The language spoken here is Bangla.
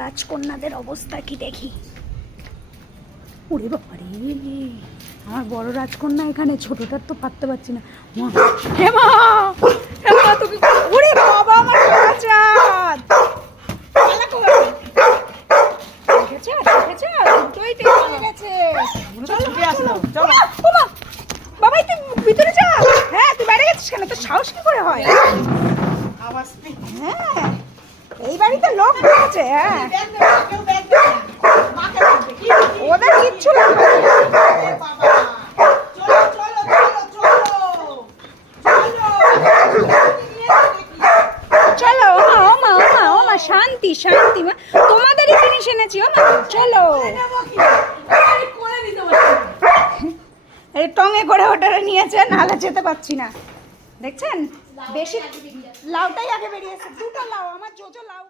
রাজকন্যাদের অবস্থা কি দেখি। ওরে বাবারে, আমার বড় রাজকন্যা এখানে, ছোটটার তো পারতে পারছি না। হেমা, হেমা তুমি, ওরে বাবা আমার চাঁদ, বাবাই তুই ভিতরে যা। হ্যাঁ তুই বাইরে গেছিস কেন? তোর সাহস কি করে হয়? হ্যাঁ এই বাড়িতে লোক আছে। হ্যাঁ ওদের কিচ্ছু লাগবে না। চলো ওমা ওমা ওমা, শান্তি শান্তি, মা তোমাদেরই জিনিস এনেছি। ওমা চলো, এই টঙে করে ওটারে নিয়েছে, নাহলে যেতে পারছি না। দেখছেন বেশি লাউটাই আগে বেরিয়েছে, দুটো লাউ আমার জোজো লাউ।